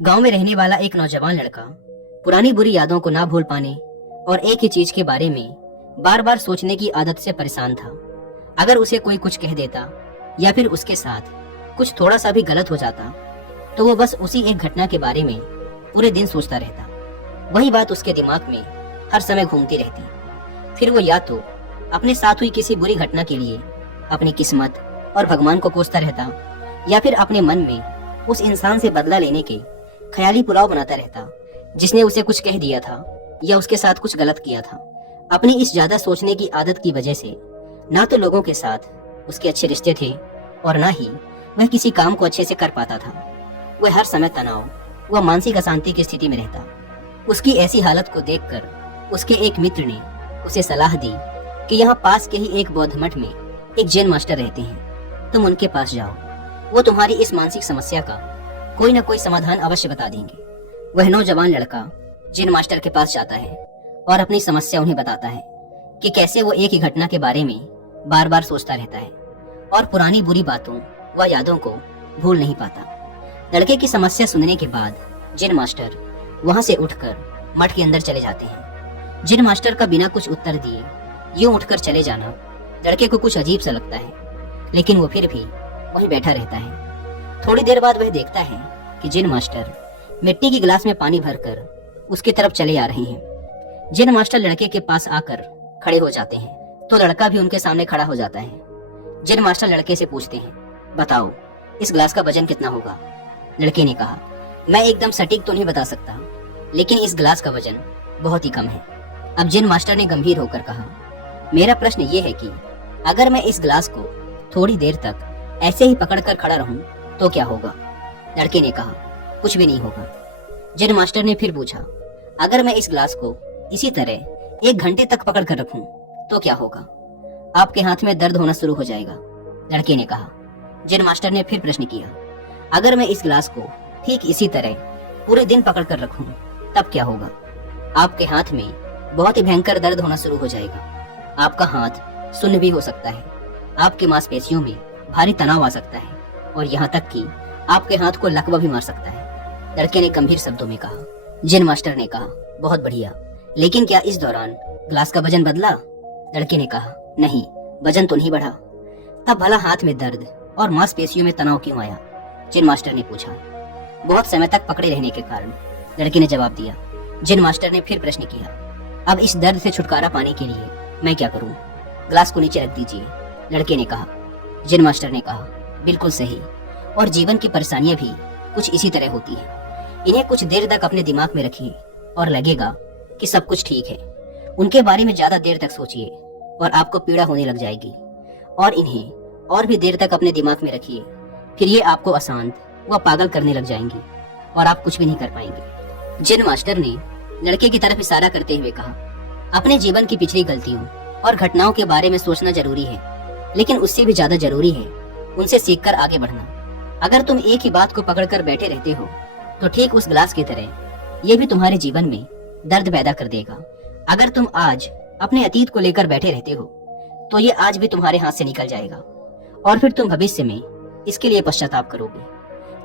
गांव में रहने वाला एक नौजवान लड़का पुरानी बुरी यादों को ना भूल पाने और एक ही चीज के बारे में बार बार सोचने की आदत से परेशान था। अगर उसे कोई कुछ कह देता या फिर उसके साथ कुछ थोड़ा सा भी गलत हो जाता तो वो बस उसी एक घटना के बारे में पूरे दिन सोचता रहता। वही बात उसके दिमाग में हर समय घूमती रहती। फिर वो या तो अपने साथ हुई किसी बुरी घटना के लिए अपनी किस्मत और भगवान को कोसता रहता या फिर अपने मन में उस इंसान से बदला लेने के ख्याली पुलाव बनाता रहता जिसने उसे कुछ कह दिया था या उसके साथ कुछ गलत किया था। अपनी इस ज्यादा सोचने की आदत की वजह से ना तो लोगों के साथ उसके अच्छे रिश्ते थे और ना ही वह किसी काम को अच्छे से कर पाता था। वह हर समय तनाव व मानसिक अशांति की स्थिति में रहता। उसकी ऐसी हालत को देखकर उसके एक मित्र ने उसे सलाह दी कि यहाँ पास के ही एक बौद्ध मठ में एक जैन मास्टर रहते हैं, तुम उनके पास जाओ, वो तुम्हारी इस मानसिक समस्या का कोई न कोई समाधान अवश्य बता देंगे। वह नौजवान लड़का जैन मास्टर के पास जाता है और अपनी समस्या उन्हें बताता है कि कैसे वो एक ही घटना के बारे में बार बार सोचता रहता है और पुरानी बुरी बातों व यादों को भूल नहीं पाता। लड़के की समस्या सुनने के बाद जैन मास्टर वहां से उठकर मठ के अंदर चले जाते हैं। जैन मास्टर का बिना कुछ उत्तर दिए यूं उठकर चले जाना लड़के को कुछ अजीब सा लगता है, लेकिन वो फिर भी वहीं बैठा रहता है। थोड़ी देर बाद वह देखता है कि जैन मास्टर मिट्टी की गिलास में पानी भरकर उसकी तरफ चले आ रहे हैं। जैन मास्टर लड़के के पास आकर खड़े हो जाते हैं तो लड़का भी उनके सामने खड़ा हो जाता है। जैन मास्टर लड़के से पूछते हैं, बताओ इस गिलास का वजन कितना होगा? लड़के ने कहा, मैं एकदम सटीक तो नहीं बता सकता, लेकिन इस गिलास का वजन बहुत ही कम है। अब जैन मास्टर ने गंभीर होकर कहा, मेरा प्रश्न ये है कि अगर मैं इस गिलास को थोड़ी देर तक ऐसे ही पकड़कर खड़ा रहूं तो क्या होगा? लड़के ने कहा, कुछ भी नहीं होगा। जैन मास्टर ने फिर पूछा, अगर मैं इस गिलास को इसी तरह 1 घंटे तक पकड़ कर रखूं तो क्या होगा? आपके हाथ में दर्द होना शुरू हो जाएगा। लड़के ने कहा। जैन मास्टर ने फिर प्रश्न किया, अगर मैं इस गिलास को ठीक इसी तरह पूरे दिन पकड़ कर रखूं तब क्या होगा? आपके हाथ में बहुत ही भयंकर दर्द होना शुरू हो जाएगा। आपका हाथ सुन्न भी हो सकता है, आपकी मांसपेशियों में भारी तनाव आ सकता है और यहाँ तक कि आपके हाथ को लकवा भी मार सकता है। लड़के ने गंभीर शब्दों में कहा। जैन मास्टर ने कहा, बहुत बढ़िया, लेकिन क्या इस दौरान गिलास का वजन बदला? लड़के ने कहा, नहीं, वजन तो नहीं बढ़ा। तब भला हाथ में दर्द और मांसपेशियों में तनाव क्यों आया? जैन मास्टर ने पूछा। बहुत समय तक पकड़े रहने के कारण, लड़के ने जवाब दिया। जैन मास्टर ने फिर प्रश्न किया, अब इस दर्द से छुटकारा पाने के लिए मैं क्या करूं? गिलास को नीचे रख दीजिए। लड़के ने कहा। जैन मास्टर ने कहा, बिल्कुल सही, और जीवन की परेशानियां भी कुछ इसी तरह होती हैं। इन्हें कुछ देर तक अपने दिमाग में रखिए और लगेगा कि सब कुछ ठीक है। उनके बारे में ज्यादा देर तक सोचिए और आपको पीड़ा होने लग जाएगी, और इन्हें और भी देर तक अपने दिमाग में रखिए, फिर ये आपको अशांत व पागल करने लग जाएंगी और आप कुछ भी नहीं कर पाएंगे। जैन मास्टर ने लड़के की तरफ इशारा करते हुए कहा, अपने जीवन की पिछली गलतियों और घटनाओं के बारे में सोचना जरूरी है, लेकिन उससे भी ज्यादा जरूरी है उनसे सीखकर आगे बढ़ना। अगर तुम एक ही बात को पकड़कर बैठे रहते हो तो ठीक उस गिलास की तरह ये भी तुम्हारे जीवन में दर्द पैदा कर देगा। अगर तुम आज अपने अतीत को लेकर बैठे रहते हो तो ये आज भी तुम्हारे हाथ से निकल जाएगा और फिर तुम भविष्य में इसके लिए पश्चाताप करोगे।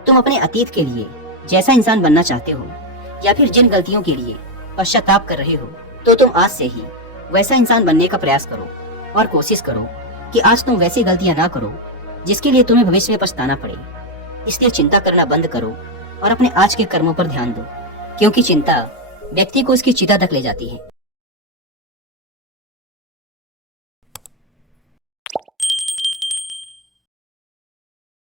तुम अपने अतीत के लिए जैसा इंसान बनना चाहते हो या फिर जिन गलतियों के लिए पश्चाताप कर रहे हो, तो तुम आज से ही वैसा इंसान बनने का प्रयास करो और कोशिश करो कि आज तुम वैसी गलतियां ना करो जिसके लिए तुम्हें भविष्य में पछताना पड़े। इसलिए चिंता करना बंद करो और अपने आज के कर्मों पर ध्यान दो, क्योंकि चिंता व्यक्ति को उसकी चिता तक ले जाती है।